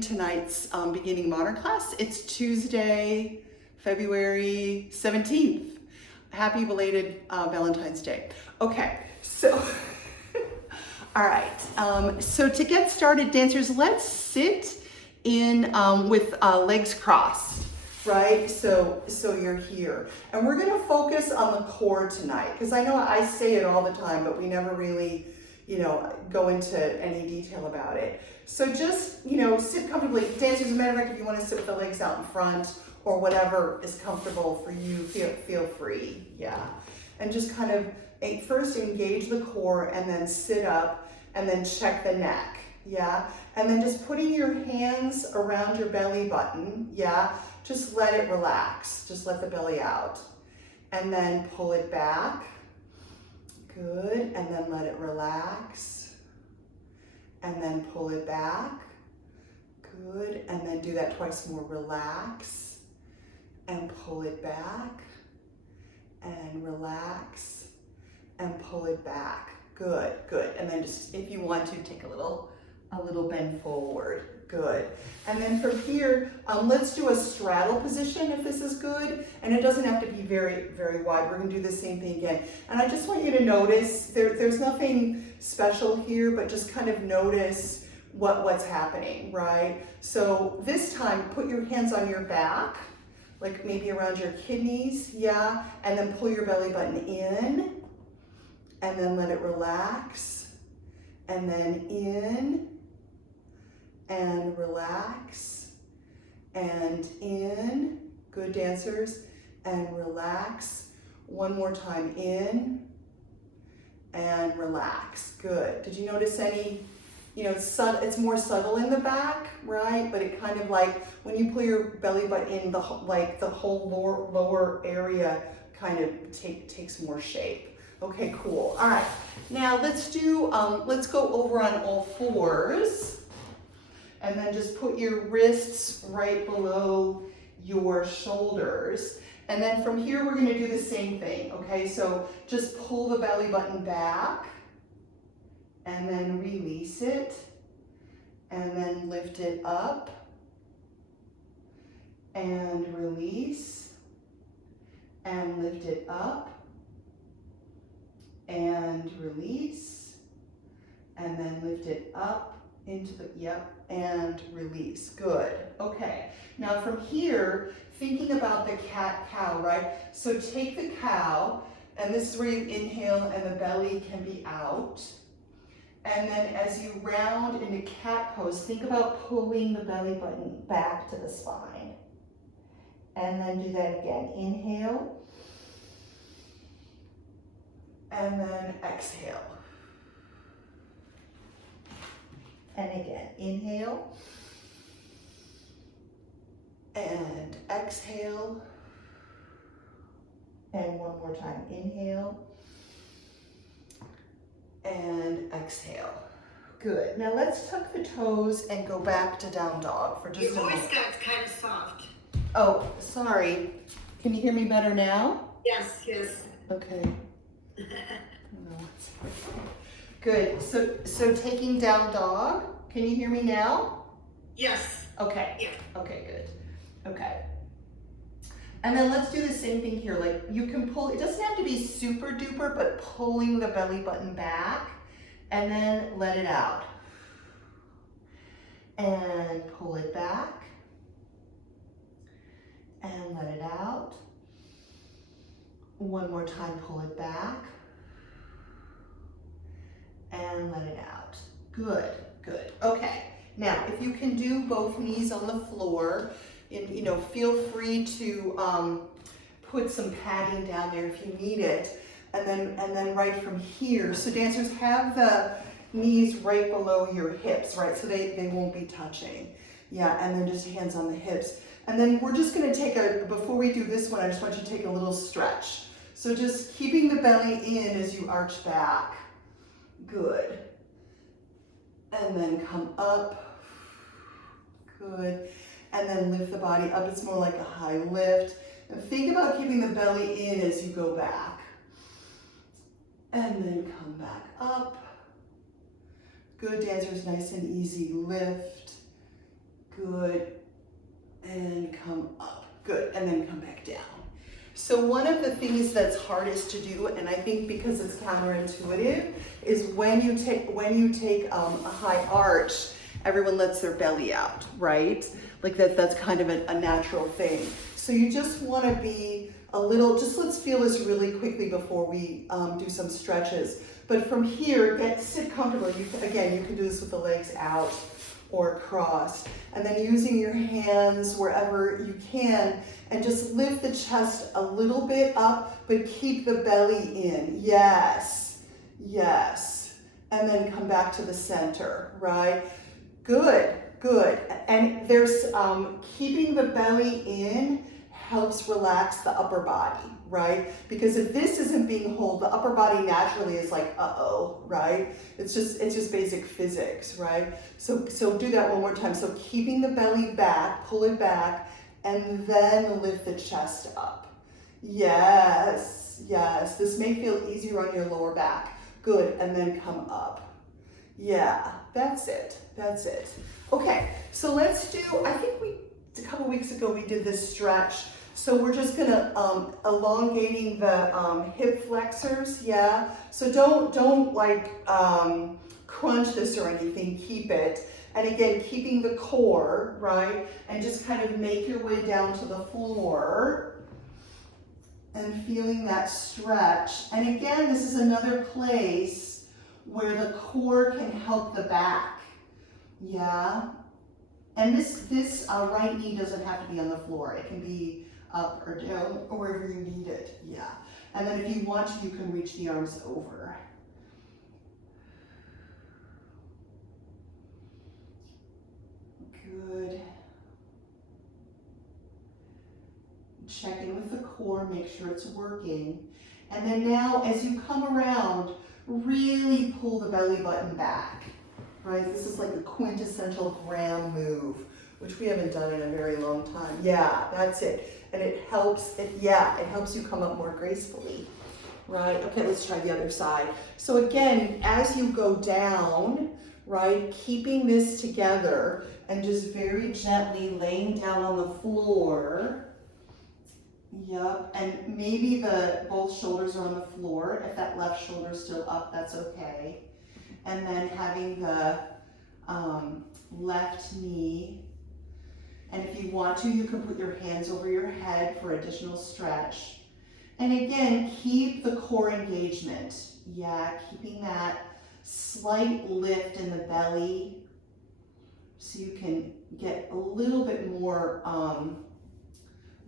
Tonight's beginning modern class. It's Tuesday, February 17th. Happy belated Valentine's Day. Okay, so, all right. So to get started, dancers, let's sit in with legs crossed, right? So you're here. And we're gonna focus on the core tonight, because I know I say it all the time, but we never really, go into any detail about it. So just, sit comfortably. Dancers, as a matter of fact, if you want to sit with the legs out in front or whatever is comfortable for you, feel free, yeah. And just kind of first engage the core and then sit up and then check the neck, yeah. And then just putting your hands around your belly button, yeah. Just let it relax, just let the belly out. And then pull it back, good, and then let it relax. And then pull it back, good, and then do that twice more. Relax, and pull it back, and relax, and pull it back, good, good. And then just, if you want to, take a little bend forward, good. And then from here, let's do a straddle position if this is good, and it doesn't have to be very, very wide. We're gonna do the same thing again. And I just want you to notice, there's nothing special here, but just kind of notice what's happening, right? So this time, put your hands on your back, like maybe around your kidneys, yeah? And then pull your belly button in, and then let it relax, and then in, and relax, and in, good dancers, and relax. One more time, in, and relax, good. Did you notice any, it's more subtle in the back, right? But it kind of like, when you pull your belly button in, the whole lower area kind of takes more shape. Okay, cool, all right. Now let's go over on all fours. And then just put your wrists right below your shoulders. And then from here, we're gonna do the same thing, okay? So just pull the belly button back and then release it and then lift it up and release and lift it up and release and then lift it up into the, yep, and release, good, okay. Now from here, thinking about the cat-cow, right? So take the cow, and this is where you inhale and the belly can be out. And then as you round into cat pose, think about pulling the belly button back to the spine. And then do that again, inhale, and then exhale. And again, inhale, and exhale, and one more time, inhale, and exhale. Good, now let's tuck the toes and go back to down dog for just a moment. Your voice got kind of soft. Oh, sorry. Can you hear me better now? Yes, yes. Okay. No, it's okay. Good, so taking down dog, can you hear me now? Yes. Okay, Yeah. okay, good, okay. And then let's do the same thing here, like you can pull, it doesn't have to be super duper, but pulling the belly button back and then let it out. And pull it back and let it out. One more time, pull it back and let it out. Good, good. Okay, now if you can do both knees on the floor, and feel free to put some padding down there if you need it. And then right from here, so dancers, have the knees right below your hips, right? So they won't be touching. Yeah, and then just hands on the hips. And then we're just gonna take before we do this one, I just want you to take a little stretch. So just keeping the belly in as you arch back. Good. And then come up. Good. And then lift the body up. It's more like a high lift. And think about keeping the belly in as you go back. And then come back up. Good, dancers, nice and easy lift. Good. And come up. Good. And then come back down. So one of the things that's hardest to do, and I think because it's counterintuitive, is when you take a high arch, everyone lets their belly out, right? Like that's kind of a natural thing. So you just want to be a little, just let's feel this really quickly before we do some stretches. But from here, sit comfortably. You can do this with the legs out or crossed. And then using your hands wherever you can, and just lift the chest a little bit up, but keep the belly in. Yes, yes. And then come back to the center, right? Good, good. And there's keeping the belly in helps relax the upper body, right? Because if this isn't being held, the upper body naturally is like, uh-oh, right? It's just basic physics, right? So do that one more time. So keeping the belly back, pull it back, and then lift the chest up. Yes, yes. This may feel easier on your lower back. Good, and then come up. Yeah, that's it, that's it. Okay, so let's do, I think a couple weeks ago we did this stretch. So we're just gonna elongating the hip flexors, yeah. So don't like crunch this or anything. Keep it, and again keeping the core, right, and just kind of make your way down to the floor and feeling that stretch. And again, this is another place where the core can help the back, yeah. And this right knee doesn't have to be on the floor. It can be up or down or wherever you need it, yeah. And then if you want to, you can reach the arms over. Good. Check in with the core, make sure it's working. And then now as you come around, really pull the belly button back, right? This is like a quintessential Graham move, which we haven't done in a very long time. Yeah, that's it. And it helps you come up more gracefully, right? Okay, let's try the other side. So again, as you go down, right, keeping this together and just very gently laying down on the floor. Yep, and maybe both shoulders are on the floor. If that left shoulder is still up, that's okay. And then having the left knee. And if you want to, you can put your hands over your head for additional stretch. And again, keep the core engagement. Yeah, keeping that slight lift in the belly so you can get a little bit more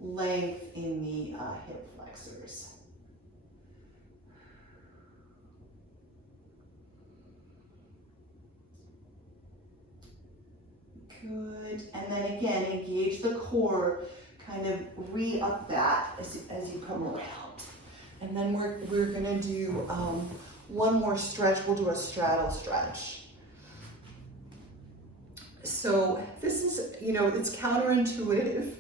length in the hip flexors. Good, and then again, engage the core, kind of re-up that as you come around. And then we're gonna do one more stretch. We'll do a straddle stretch. So this is, it's counterintuitive,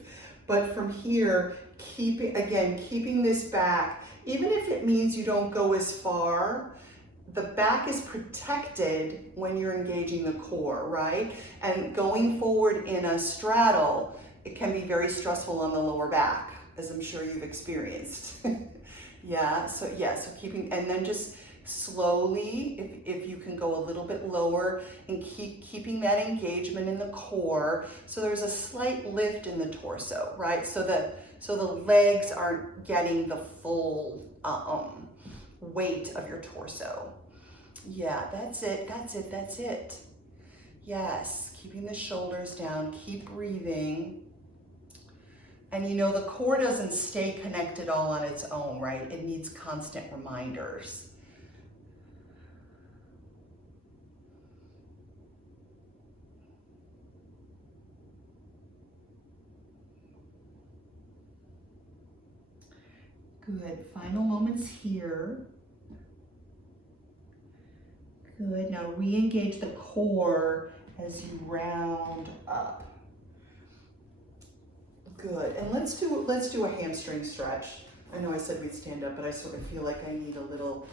but from here, keeping this back, even if it means you don't go as far, the back is protected when you're engaging the core, right? And going forward in a straddle, it can be very stressful on the lower back, as I'm sure you've experienced. Yeah, so keeping, and then just slowly, if you can go a little bit lower and keeping that engagement in the core. So there's a slight lift in the torso, right? So the legs aren't getting the full weight of your torso. Yeah, that's it, that's it, that's it. Yes, keeping the shoulders down, keep breathing. And the core doesn't stay connected all on its own, right? It needs constant reminders. Good, final moments here. Good, now re-engage the core as you round up. Good, and let's do a hamstring stretch. I know I said we'd stand up, but I sort of feel like I need a little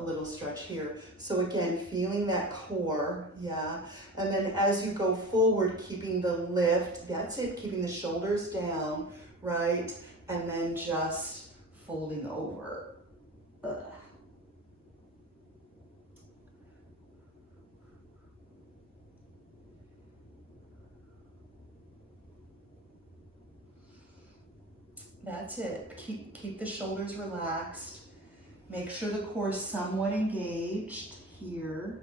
a little stretch here. So again, feeling that core, yeah. And then as you go forward, keeping the lift, that's it, keeping the shoulders down, right? And then just folding over. Ugh. That's it. Keep the shoulders relaxed. Make sure the core is somewhat engaged here.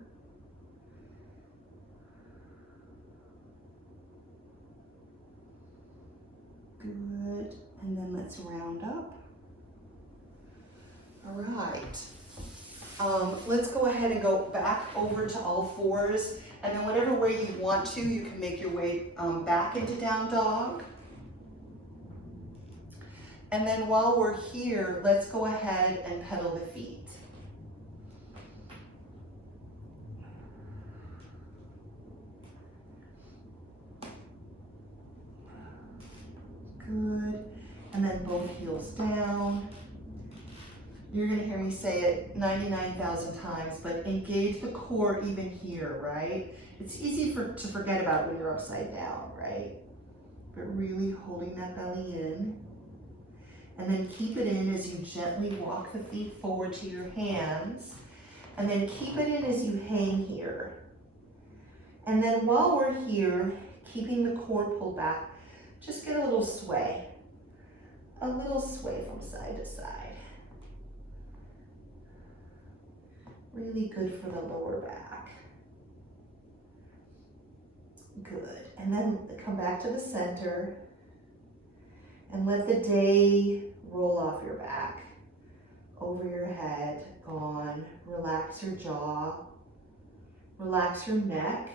Good. And then let's round up. All right. Let's go ahead and go back over to all fours. And then whatever way you want to, you can make your way back into down dog. And then while we're here, let's go ahead and pedal the feet. Good. And then both heels down. You're gonna hear me say it 99,000 times, but engage the core even here, right? It's easy to forget about when you're upside down, right? But really holding that belly in. And then keep it in as you gently walk the feet forward to your hands. And then keep it in as you hang here. And then while we're here, keeping the core pulled back, just get a little sway. A little sway from side to side. Really good for the lower back. Good. And then come back to the center. And let the day roll off your back, over your head, gone. Relax your jaw, relax your neck,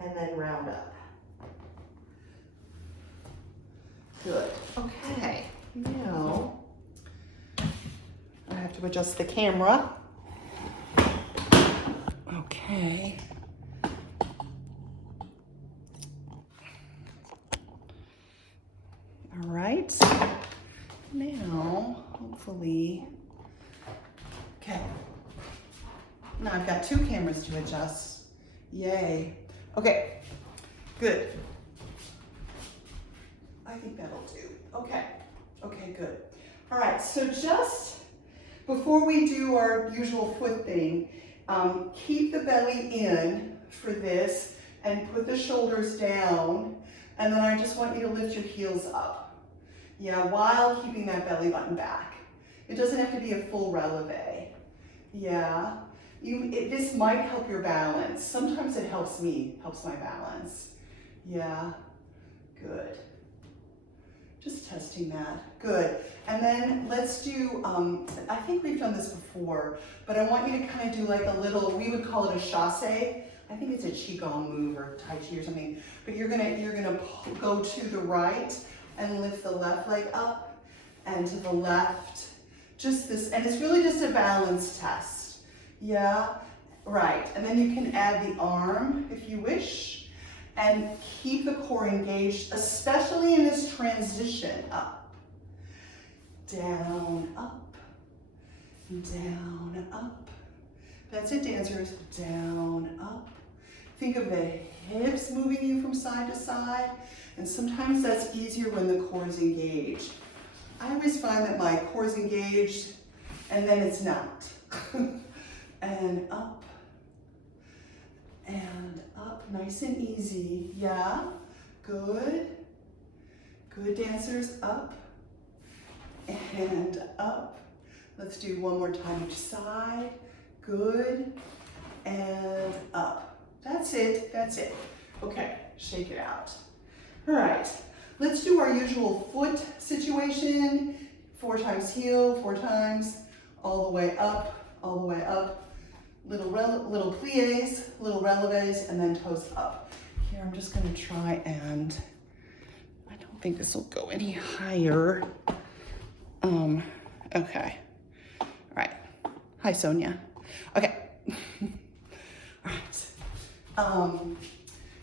and then round up. Good. Okay, now I have to adjust the camera. Okay. All right, now, hopefully, okay. Now I've got two cameras to adjust. Yay. Okay, good. I think that'll do. Okay, okay, good. All right, so just before we do our usual foot thing, keep the belly in for this and put the shoulders down. And then I just want you to lift your heels up. Yeah, while keeping that belly button back. It doesn't have to be a full releve. Yeah, this might help your balance. Sometimes it helps me, helps my balance. Yeah, good. Just testing that, good. And then let's do, I think we've done this before, but I want you to kind of do like a little, we would call it a chasse. I think it's a qigong move or tai chi or something, but you're gonna go to the right and lift the left leg up and to the left, just this, and it's really just a balance test. Yeah, right, and then you can add the arm if you wish, and keep the core engaged, especially in this transition up, down, up, down, up. That's it, dancers, down, up. Think of the hips moving you from side to side, and sometimes that's easier when the core is engaged. I always find that my core is engaged, and then it's not. And up, nice and easy, yeah, good. Good, dancers, up, and up. Let's do one more time each side, good, and up. That's it, that's it. Okay, shake it out. All right, let's do our usual foot situation. 4 times heel, 4 times, all the way up, all the way up. Little plies, little releves, and then toes up. Here, I'm just gonna try and, I don't think this will go any higher. Okay, all right. Hi, Sonia. Okay, all right.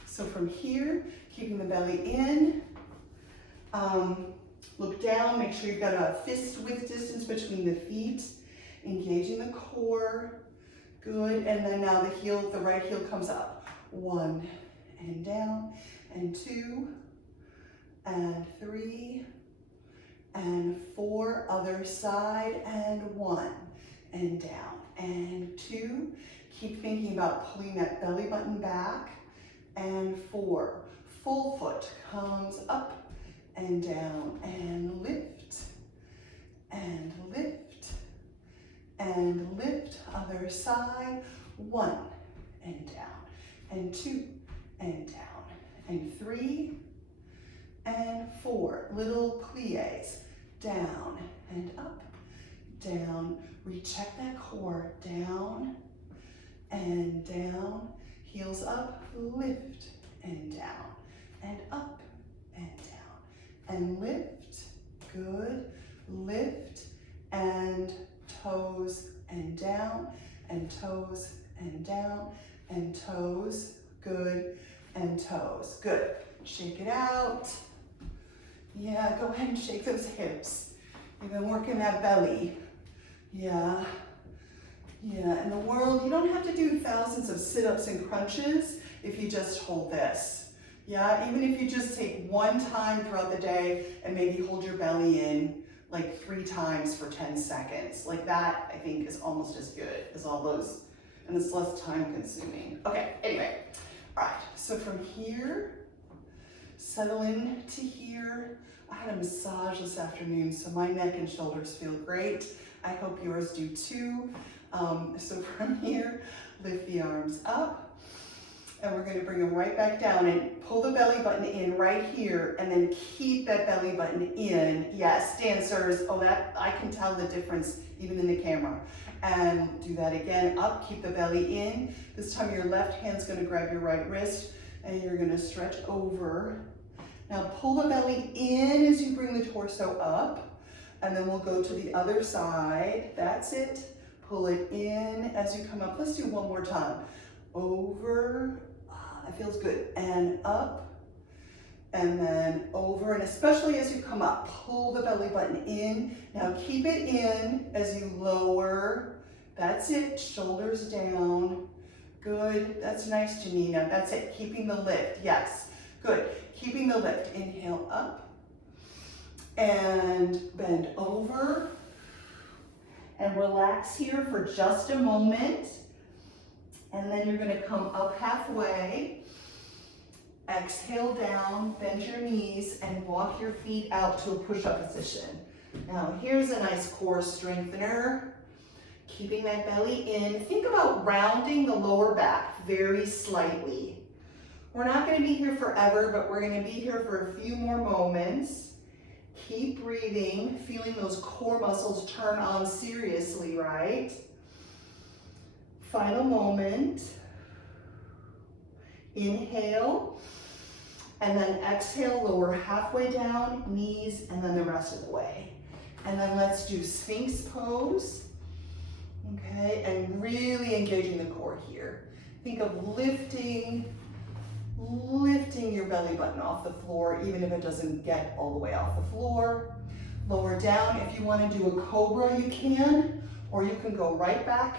So from here, keeping the belly in, look down, make sure you've got a fist width distance between the feet. engaging the core. Good, and then now the right heel comes up. 1 and down, and 2 and 3 and 4, other side, and 1 and down, and 2. Keep thinking about pulling that belly button back, and 4. Full foot comes up and down, and lift, and lift, and lift, other side. 1 and down, and 2 and down, and 3 and 4. Little plies, down and up, down. Recheck that core, down and down. Heels up, lift and down, and up and down, and lift. Good. Lift and toes and down, and toes and down, and toes. Good. And toes. Good. Shake it out. Yeah, go ahead and shake those hips. You've been working that belly. Yeah. Yeah, in the world, you don't have to do thousands of sit-ups and crunches if you just hold this. Yeah, even if you just take one time throughout the day and maybe hold your belly in like 3 times for 10 seconds. Like that, I think, is almost as good as all those, and it's less time consuming. Okay, anyway. All right, so from here, settle in to here. I had a massage this afternoon, so my neck and shoulders feel great. I hope yours do too. So from here, lift the arms up, and we're gonna bring them right back down and pull the belly button in right here, and then keep that belly button in. Yes, dancers, oh, that I can tell the difference even in the camera. And do that again, up, keep the belly in. This time your left hand's gonna grab your right wrist, and you're gonna stretch over. Now pull the belly in as you bring the torso up, and then we'll go to the other side. That's it. Pull it in as you come up. Let's do one more time. Over, that feels good. And up, and then over, and especially as you come up, pull the belly button in. Now keep it in as you lower. That's it, shoulders down. Good, that's nice, Janina. That's it, keeping the lift, yes. Good, keeping the lift. Inhale up, and bend over. And relax here for just a moment. And then you're gonna come up halfway. Exhale down, bend your knees, and walk your feet out to a push-up position. Now here's a nice core strengthener. Keeping that belly in. Think about rounding the lower back very slightly. We're not gonna be here forever, but we're gonna be here for a few more moments. Keep breathing, feeling those core muscles turn on seriously, right? Final moment. Inhale, and then exhale, lower halfway down, knees, and then the rest of the way. And then let's do Sphinx pose, okay? And really engaging the core here. Think of lifting your belly button off the floor, even if it doesn't get all the way off the floor. Lower down. If you want to do a cobra, you can, or you can go right back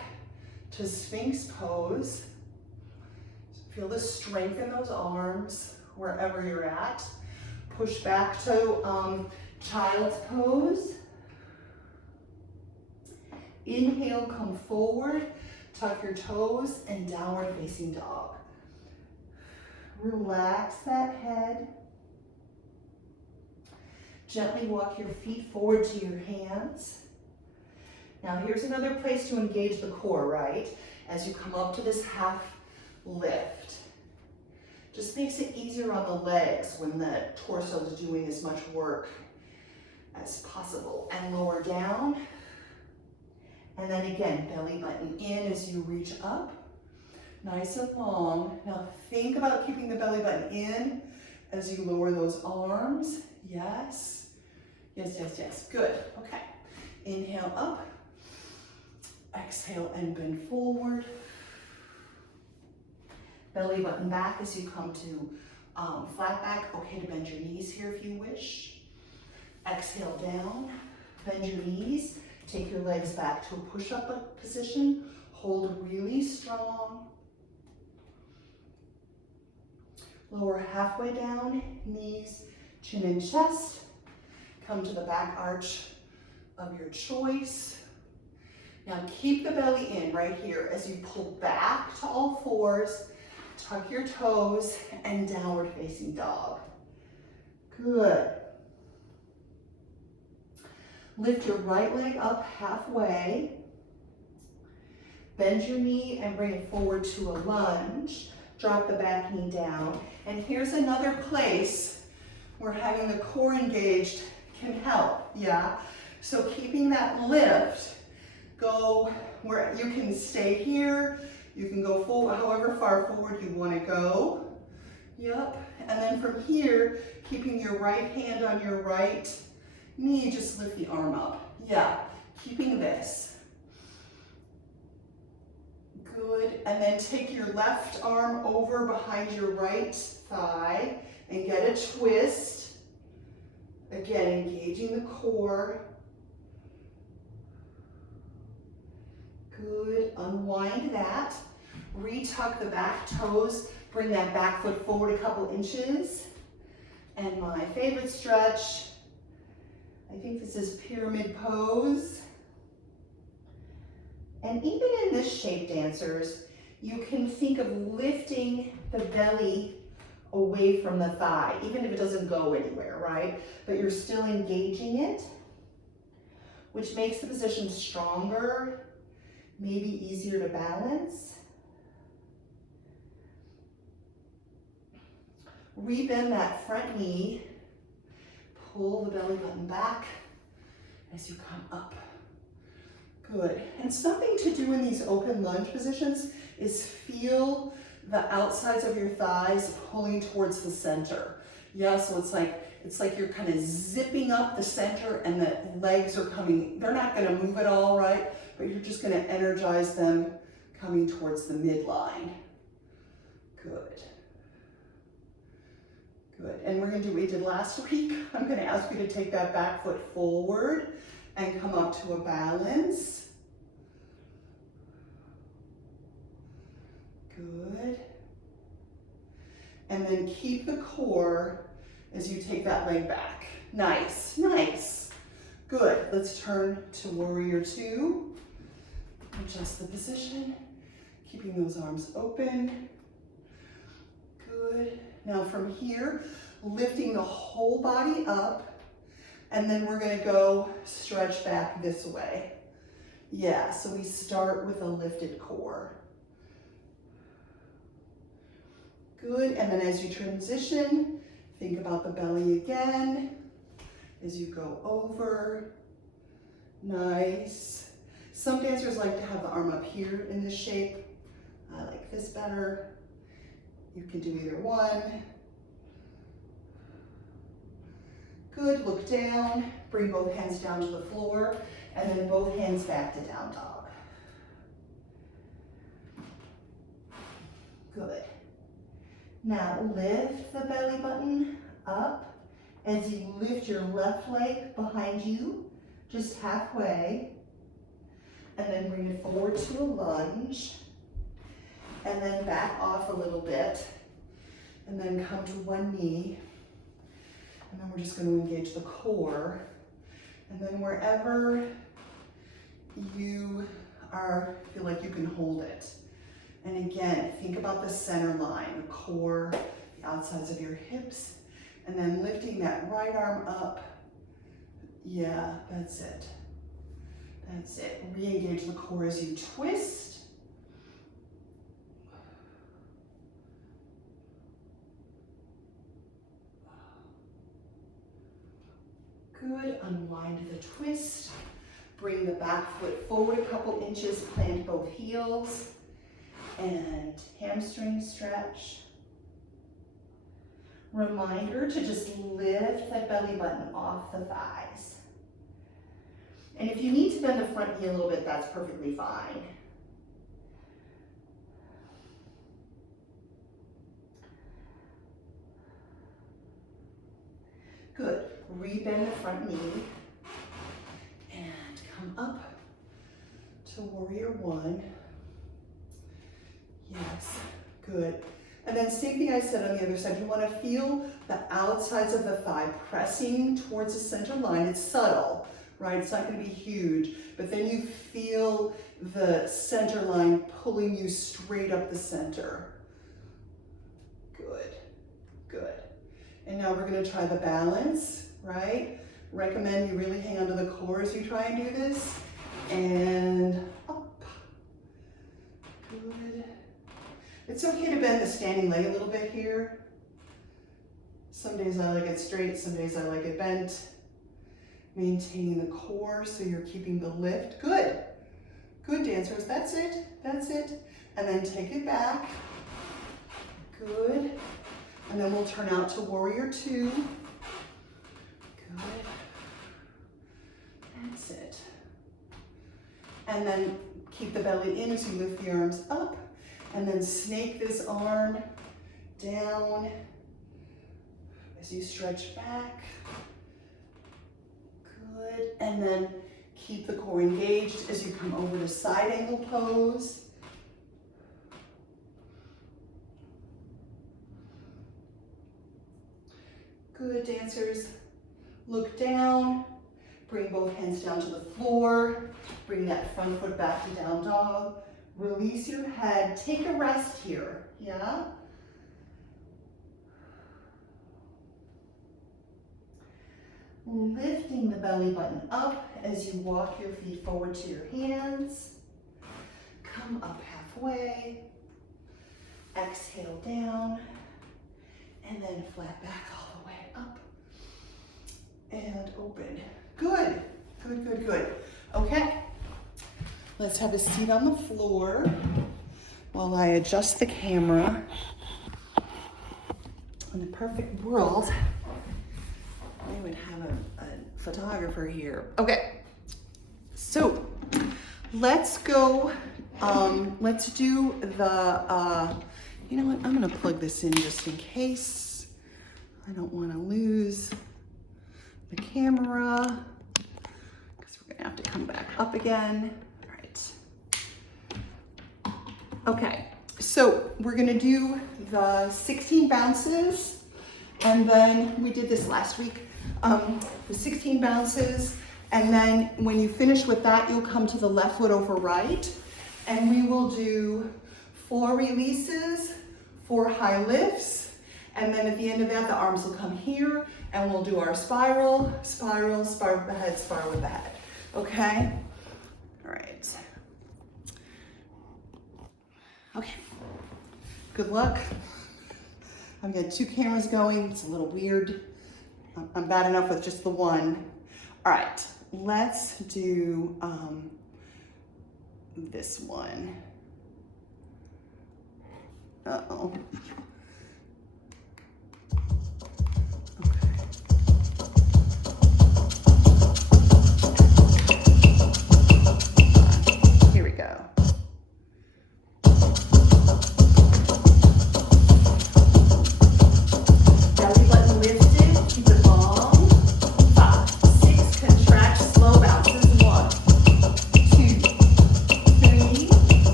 to Sphinx pose. Feel the strength in those arms wherever you're at. Push back to child's pose. Inhale, come forward, tuck your toes, and downward facing dog. Relax that head. Gently walk your feet forward to your hands. Now here's another place to engage the core, right? As you come up to this half lift. Just makes it easier on the legs when the torso is doing as much work as possible. And lower down. And then again, belly button in as you reach up. Nice and long. Now think about keeping the belly button in as you lower those arms. Yes. Yes, yes, yes. Good. Okay. Inhale up. Exhale and bend forward. Belly button back as you come to flat back. Okay to bend your knees here if you wish. Exhale down. Bend your knees. Take your legs back to a push-up position. Hold really strong. Lower halfway down, knees, chin and chest. Come to the back arch of your choice. Now keep the belly in right here as you pull back to all fours. Tuck your toes and downward facing dog. Good. Lift your right leg up halfway. Bend your knee and bring it forward to a lunge. Drop the back knee down. And here's another place where having the core engaged can help, yeah? So keeping that lift, go where you can stay here, you can go forward, however far forward you want to go. Yep, and then from here, keeping your right hand on your right knee, just lift the arm up. Yeah, keeping this. Good, and then take your left arm over behind your right thigh and get a twist. Again, engaging the core. Good, unwind that. Retuck the back toes, bring that back foot forward a couple inches. And my favorite stretch, I think this is pyramid pose. And even in this shape, dancers, you can think of lifting the belly away from the thigh, even if it doesn't go anywhere, right? But you're still engaging it, which makes the position stronger, maybe easier to balance. Rebend that front knee, pull the belly button back as you come up. Good, and something to do in these open lunge positions is feel the outsides of your thighs pulling towards the center. Yeah, so it's like you're kind of zipping up the center and the legs are coming, they're not gonna move at all, right? But you're just gonna energize them coming towards the midline. Good. Good, and we're gonna do what we did last week. I'm gonna ask you to take that back foot forward and come up to a balance. Good. And then keep the core as you take that leg back. Nice, nice. Good, let's turn to warrior two. Adjust the position, keeping those arms open. Good. Now from here, lifting the whole body up, and then we're gonna go stretch back this way. Yeah, so we start with a lifted core. Good, and then as you transition, think about the belly again as you go over. Nice. Some dancers like to have the arm up here in this shape. I like this better. You can do either one. Good, look down, bring both hands down to the floor, and then both hands back to down dog. Good. Now lift the belly button up as you lift your left leg behind you, just halfway, and then bring it forward to a lunge, and then back off a little bit, and then come to one knee, and then we're just going to engage the core, and then wherever you feel like you can hold it. And again, think about the center line, the core, the outsides of your hips, and then lifting that right arm up. Yeah, that's it. That's it. Re-engage the core as you twist. Good, unwind the twist. Bring the back foot forward a couple inches, plant both heels. And hamstring stretch. Reminder to just lift that belly button off the thighs. And if you need to bend the front knee a little bit, that's perfectly fine. Good. Rebend the front knee and come up. to warrior one. Yes, good. And then same thing I said on the other side. You want to feel the outsides of the thigh pressing towards the center line. It's subtle, right? It's not going to be huge, but then you feel the center line pulling you straight up the center. Good, good. And now we're going to try the balance, right? Recommend you really hang onto the core as you try and do this. And up. Good. It's okay to bend the standing leg a little bit here. Some days I like it straight, some days I like it bent. Maintaining the core so you're keeping the lift. Good. Good, dancers. That's it. That's it. And then take it back. Good. And then we'll turn out to warrior two. Good. That's it. And then keep the belly in as you lift the arms up. And then snake this arm down as you stretch back. Good. And then keep the core engaged as you come over to side angle pose. Good, dancers. Look down. Bring both hands down to the floor. Bring that front foot back to down dog. Release your head. Take a rest here. Yeah? Lifting the belly button up as you walk your feet forward to your hands. Come up halfway. Exhale down. And then flat back all the way up. And open. Good. Good, good, good. Okay. Let's have a seat on the floor while I adjust the camera. In the perfect world, I would have a photographer here. Okay, so let's go, let's do the, you know what, I'm gonna plug this in just in case. I don't wanna lose the camera because we're gonna have to come back up again. Okay, so we're gonna do the 16 bounces, and then we did this last week, the 16 bounces, and then when you finish with that, you'll come to the left foot over right, and we will do 4 releases, 4 high lifts, and then at the end of that, the arms will come here, and we'll do our spiral, spiral, spiral with the head, spiral with the head, okay? All right. Okay, good luck. I've got 2 cameras going. It's a little weird. I'm bad enough with just the one. All right, let's do this one. Uh-oh. Okay. Here we go.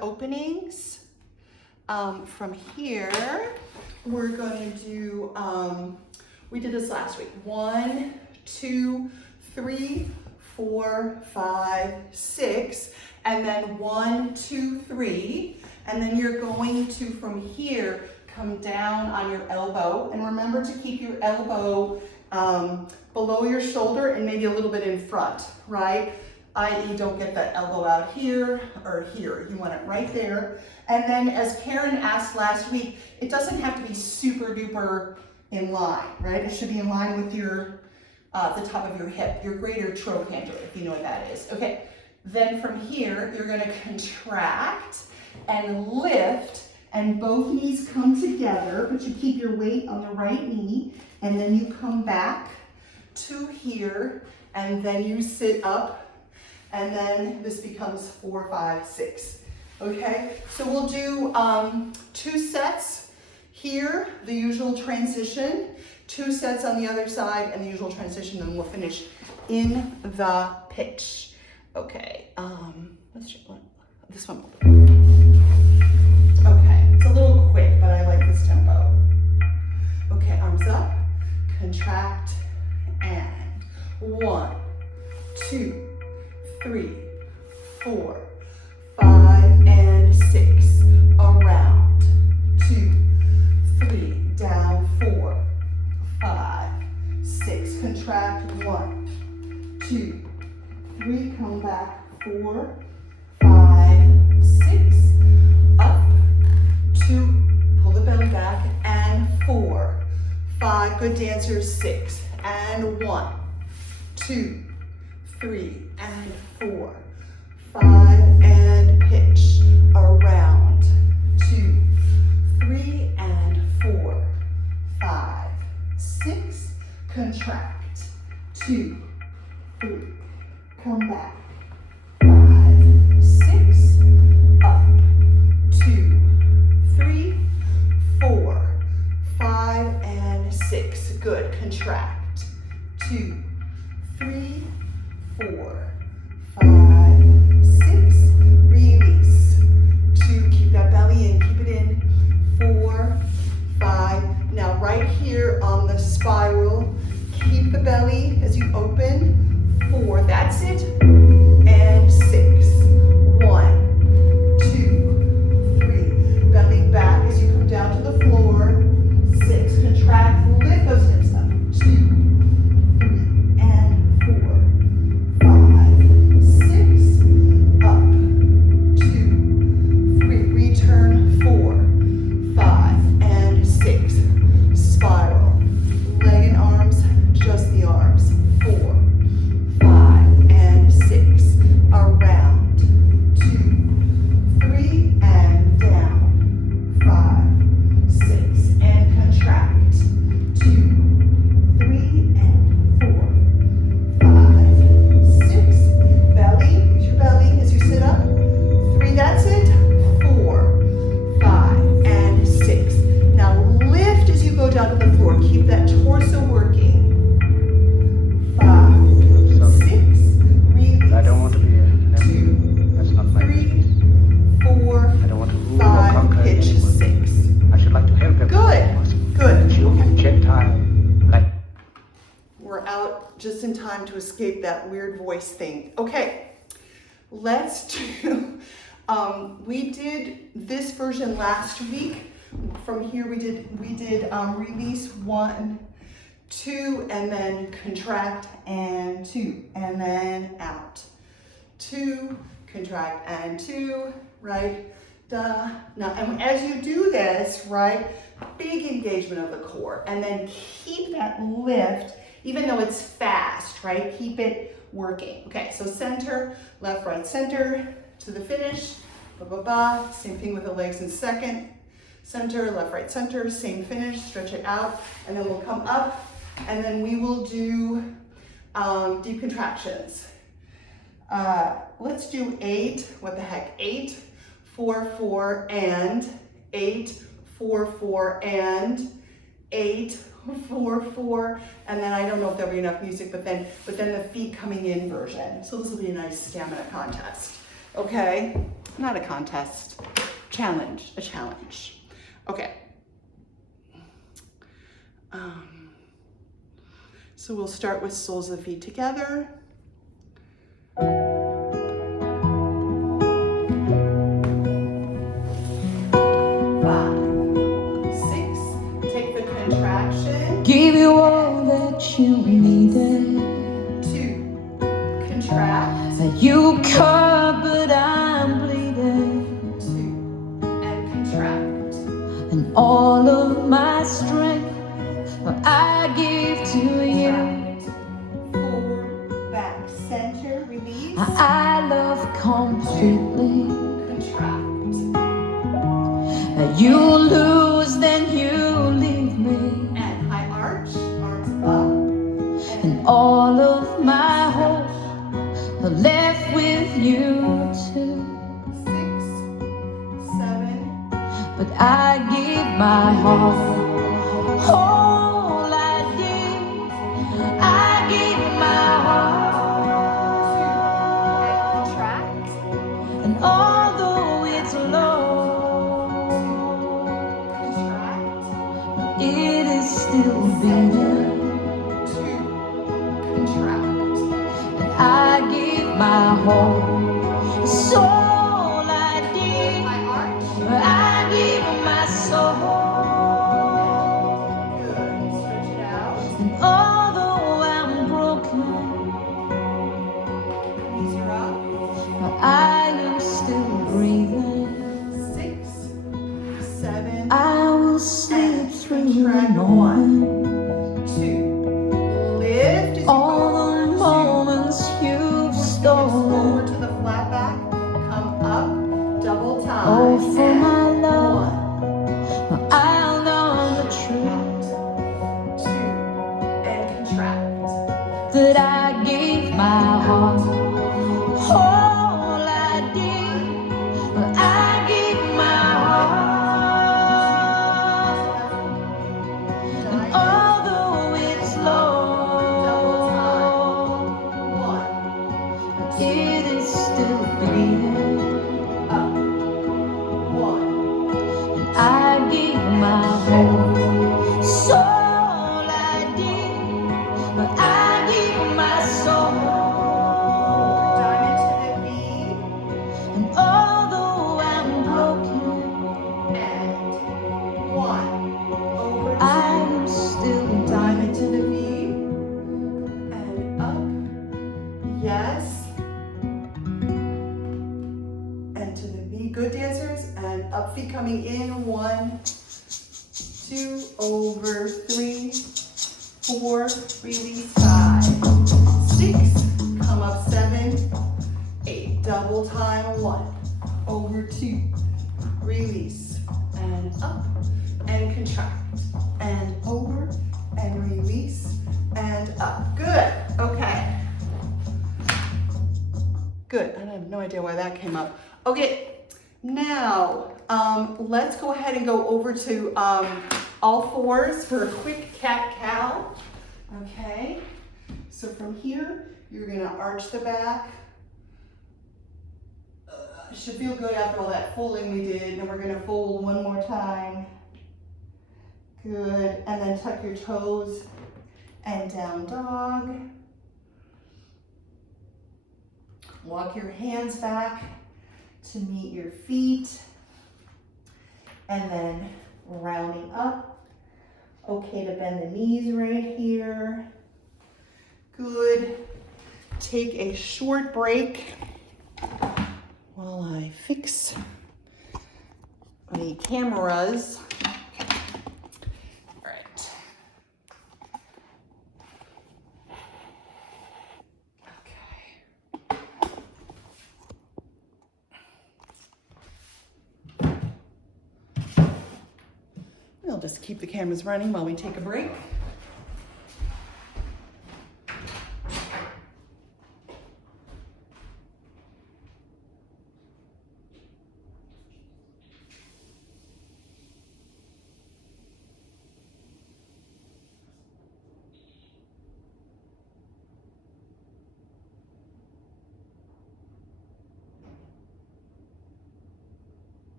openings. From here, we're going to do, we did this last week. 1, 2, 3, 4, 5, 6, and then 1, 2, 3. And then you're going to, from here, come down on your elbow. And remember to keep your elbow below your shoulder and maybe a little bit in front, right? i.e. don't get that elbow out here or here. You want it right there. And then as Karen asked last week, it doesn't have to be super duper in line, right? It should be in line with your, the top of your hip, your greater trochanter, if you know what that is. Okay, then from here, you're gonna contract and lift, and both knees come together, but you keep your weight on the right knee, and then you come back to here, and then you sit up, and then this becomes 4, 5, 6. Okay, so we'll do 2 sets here, the usual transition, 2 sets on the other side, and the usual transition, and we'll finish in the pitch. Okay, let's try this one. Okay, it's a little quick, but I like this tempo. Okay, arms up, contract, and 1, 2, 3, 4, 5, and 6. Around. 2, 3, down. 4, 5, 6. Contract. 1, 2, 3. Come back. 4, 5, 6. Up. 2. Pull the belly back. And 4, 5. Good dancers. 6. And 1, 2, 3, and 4, 5, and pitch. Around. 2, 3, and 4, 5, 6. Contract. 2, 3. Come back. 5, 6. Up. 2, 3, 4, 5, and 6. Good. Contract. 2, 3, 4, 5, 6. Release. 2. Keep that belly in. Keep it in. 4, 5. Now right here on the spiral, keep the belly as you open. 4. That's it. And 6. 1, 2, 3. Belly back as you come down to the floor. 6. Contract. Lift those hips up. 2. Just in time to escape that weird voice thing. Okay, let's do, we did this version last week. From here we did release 1, 2, and then contract and 2, and then out. 2, contract and 2, right? Now, and as you do this, right, big engagement of the core, and then keep that lift. Even though it's fast, right? Keep it working. Okay, so center, left, right, center to the finish. Ba, ba, ba. Same thing with the legs in second. Center, left, right, center, same finish. Stretch it out, and then we'll come up, and then we will do deep contractions. Let's do 8. What the heck? 8, 4, 4, and 8, 4, 4, and 8, 4, 4, and then I don't know if there'll be enough music, but then the feet coming in version. So this will be a nice stamina contest. Okay, not a contest, challenge, a challenge. Okay. So we'll start with soles of the feet together. 5, 6, take the contraction. Give you all that you needed. 2, contract. You cut, but I'm bleeding. 2, and contract. And all of my strength I give to you. 4, back, center, release. I love completely. Contract. You lose, then you leave me. And high arch, arms up. And all of my hope are left with you too. 6, 7. But I give my heart. All I give, I give my heart. 2, and contract. And although it's low, Contract. it is still beating. 2, contract. And I give my whole soul. I give, High arch. I give my soul. Good. Stretch it out. And although I'm broken, Knees are up. I am still breathing. 6, 7. I will sleep through the Contract. morning. 2. Lift as you All go the forward. 2. moments you've Hips stolen. forward to the flat back. Come up. Double time. Oh, for And my love, 1. I'll know the truth. Out. 2. And contract. That I gave my heart. All I did, I gave my heart. And although it's low, 1. it is still beating. Up. 1. And I give my whole soul. I did, but I give my soul. Diamond to the V. And although I'm broken, And 1. Over 2. I'm still Diamond to the V. And up. Yes. And to the V. Good dancers. And up feet coming in. 1, 2, over 3, 4, release 5, 6, come up 7, 8, double time 1, over 2, release, and up, and contract, and over, and release, and up. Good, okay. Good, I have no idea why that came up. Okay, now let's go ahead and go over to all fours for a quick cat-cow. Okay, so from here, you're gonna arch the back. Should feel good after all that folding we did. And we're gonna fold one more time. Good, and then tuck your toes and down dog. Walk your hands back to meet your feet. And then rounding up. Okay to bend the knees right here. Good. Take a short break while I fix the cameras. All right. We'll just keep the cameras running while we take a break.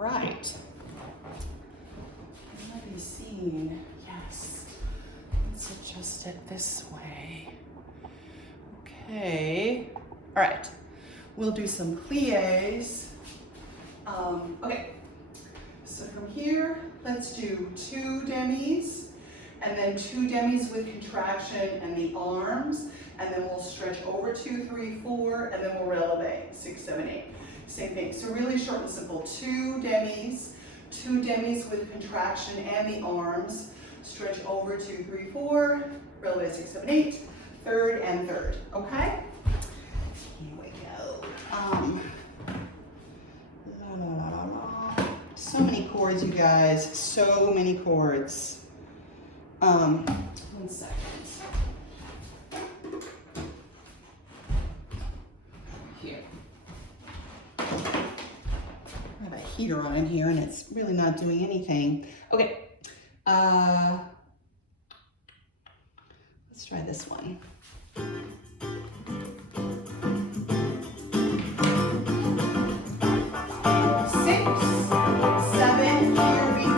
right. Let me see. Yes. Let's adjust it this way. Okay. All right. We'll do some plies. Okay. So from here, let's do 2 demis, and then 2 demis with contraction and the arms, and then we'll stretch over 2, 3, 4, and then we'll releve 6, 7, 8. Same thing. So really short and simple. 2 demis with contraction and the arms, stretch over 2, 3, 4, releve 6, 7, 8, third and third. Okay? Here we go. So many chords, you guys. So many chords. 1 second. Here. I have a heater on in here and it's really not doing anything. Okay. Let's try this one. 6, 7, here we go.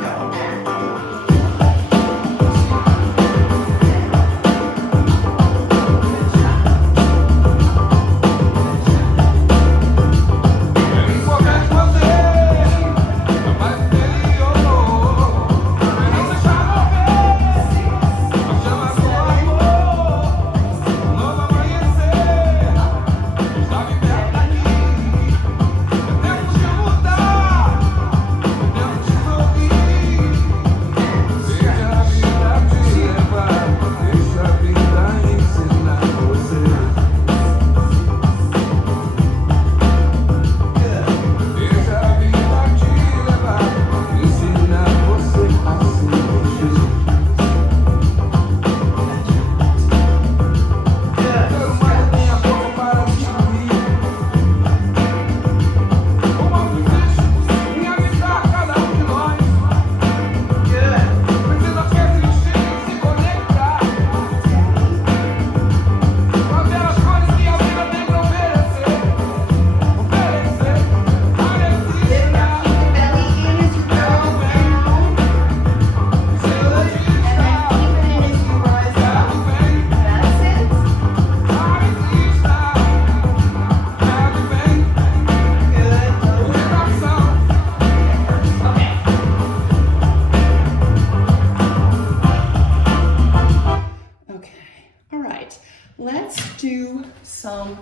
Let's do some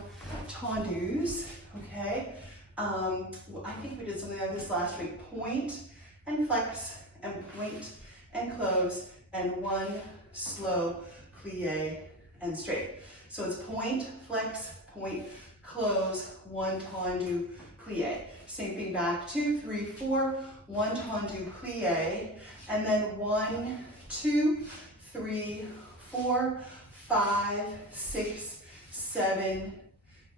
tendus, okay? I think we did something like this last week. Point and flex and point and close and 1 slow plie and straight. So it's point, flex, point, close, 1 tendu, plie. Same thing back, 2, 3, 4, 1 tendu, plie, and then 1, 2, 3, 4, 5, 6, 7,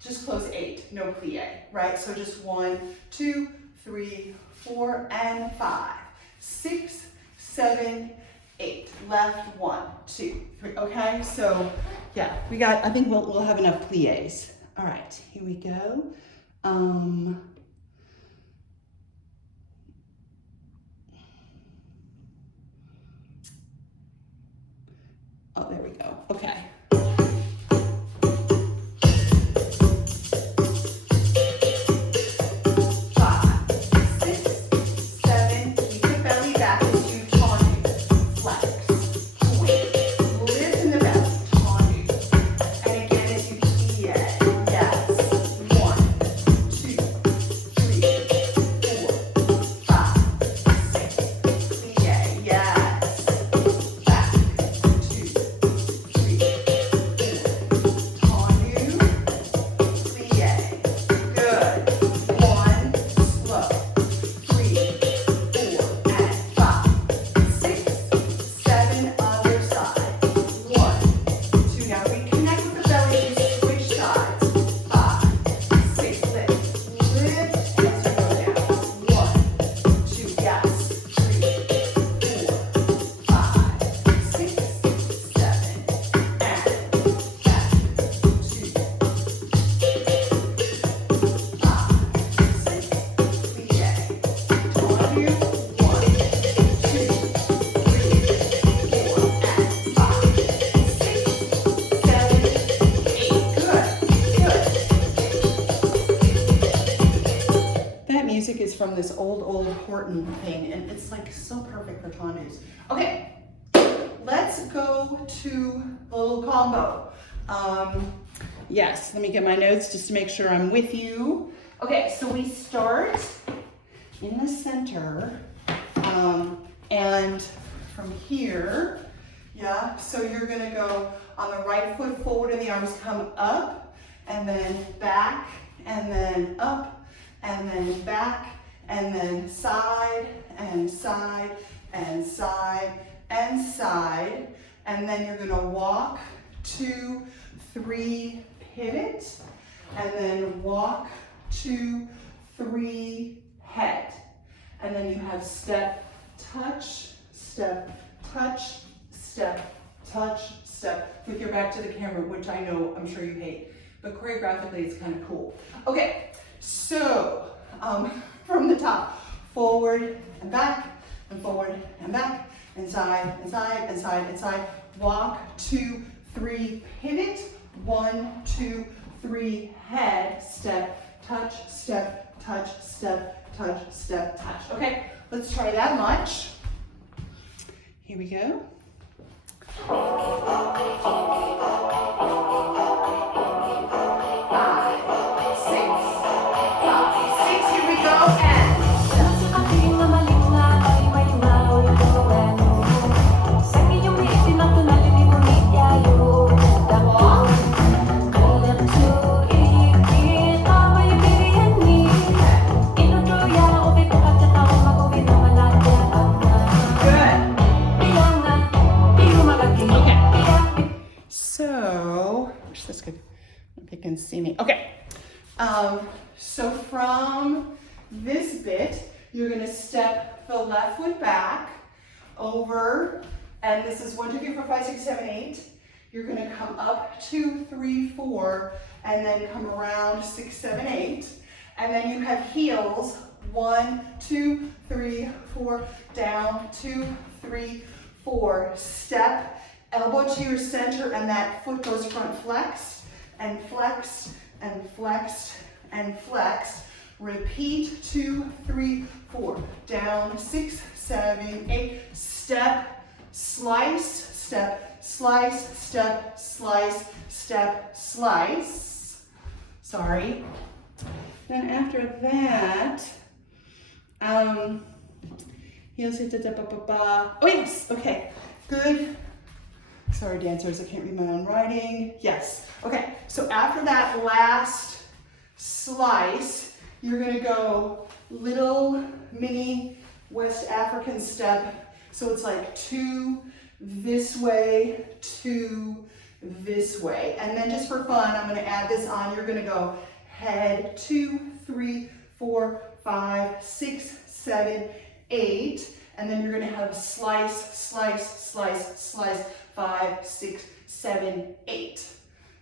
just close 8, no plie, right? So just 1, 2, 3, 4, and 5, 6, 7, 8. Left, 1, 2, 3. Okay, so yeah, we got. I think we'll have enough plies. All right, here we go. Oh, there we go. Okay. 5, 6, 7. Keep your belly back as you tendu, flex, point, lift in the belly, tendu, and again as you plie. Yes. 1, 2, 3, 4, 5, 6. Plie. Yes. Back. 2, 3, from this old Horton thing, and it's like so perfect for tondus. Okay, let's go to the little combo. Yes, let me get my notes just to make sure I'm with you. Okay, so we start in the center, and from here, yeah, so you're gonna go on the right foot forward and the arms come up, and then back, and then up, and then back, and then side, and side, and side, and side, and then you're gonna walk, 2, 3, pivot, and then walk, 2, 3, head. And then you have step, touch, step, touch, step, touch, step, with your back to the camera, which I know, I'm sure you hate, but choreographically it's kind of cool. Okay, so from the top, forward and back, and forward and back, and side, and side, and side, and side, walk, 2, 3, pivot, 1, 2, 3, head, step, touch, step, touch, step, touch, step, touch. Okay, let's try that much. Here we go. 6, here we go, and can see me. Okay, so from this bit, you're gonna step the left foot back over, and this is 1, 2, 3, 4, 5, 6, 7, 8. You're gonna come up 2, 3, 4, and then come around 6, 7, 8. And then you have heels, 1, 2, 3, 4, down, 2, 3, 4. Step, elbow to your center, and that foot goes front flexed, and flexed, and flexed, and flexed. Repeat, 2, 3, 4, down, 6, 7, 8. Step, slice, step, slice, step, slice, step, slice. Sorry. Then after that, heels hit da ba ba ba. Oh yes, okay, good. Sorry, dancers, I can't read my own writing. Yes, okay, so after that last slice, you're gonna go little mini West African step. So it's like 2 this way, 2 this way. And then just for fun, I'm gonna add this on. You're gonna go head, 2, 3, 4, 5, 6, 7, 8. And then you're gonna have slice, slice, slice, slice, 5, 6, 7, 8.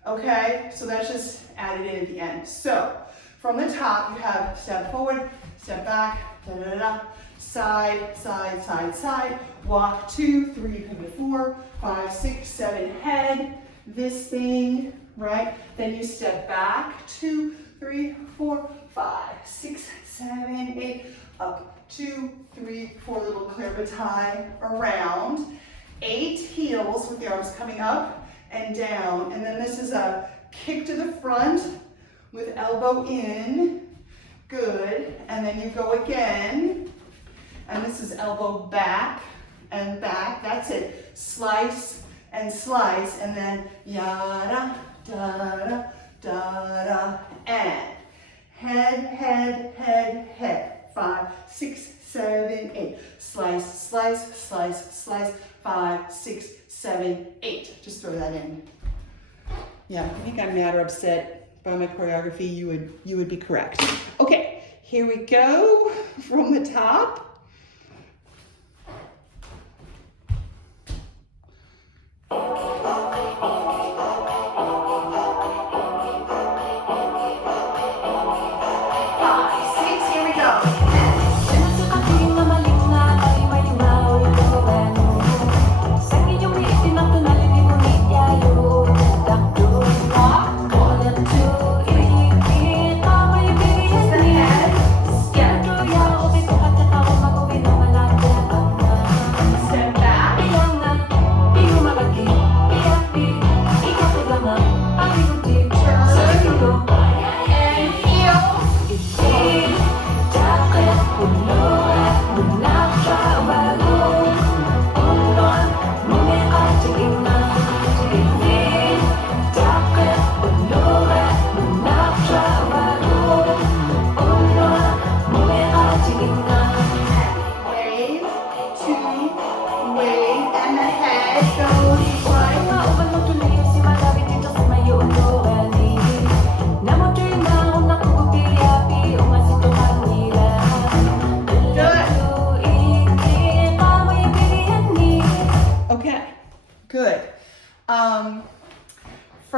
Okay, so that's just added in at the end. So from the top, you have step forward, step back, da da da, side, side, side, side, walk, 2, 3, pivot, 4, 5, 6, 7, head, this thing, right? Then you step back, 2, 3, 4, 5, 6, 7, 8, up, 2, 3, 4, little clair bataille around, 8 heels with the arms coming up and down, and then this is a kick to the front with elbow in, good, and then you go again, and this is elbow back and back, that's it, slice, and then yada, da, da, da, and head, head, head, head, 5, 6, 7, 8, slice, slice, slice, slice, 5, 6, 7, 8, just throw that in. Yeah, if you think I'm mad or upset by my choreography, you would be correct. Okay, here we go from the top.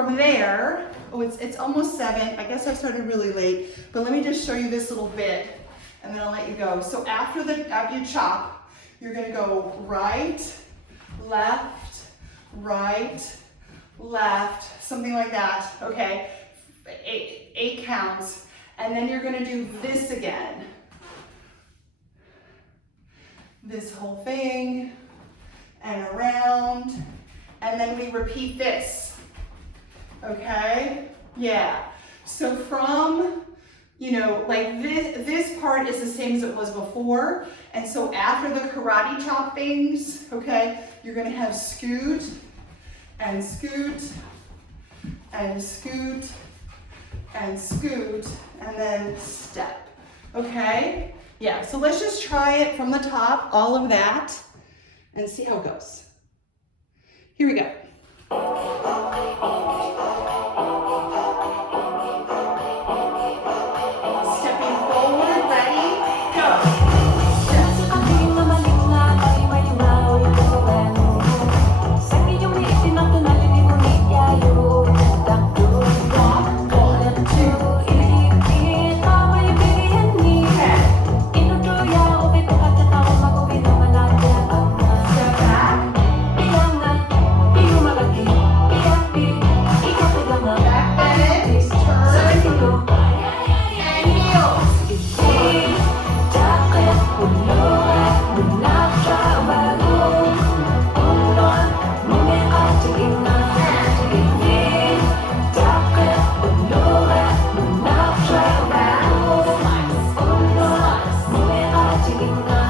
from there, oh, it's almost 7. I guess I started really late, but let me just show you this little bit and then I'll let you go. So after you chop, you're gonna go right, left, something like that, okay? 8 counts. And then you're gonna do this again. This whole thing, and around, and then we repeat this, okay? Yeah, so from, like this part is the same as it was before, and so after the karate chop things, okay, you're gonna have scoot, and scoot, and scoot, and scoot, and then step, okay? Yeah, so let's just try it from the top, all of that, and see how it goes. Here we go. Stepping forward, ready, go. Thank you.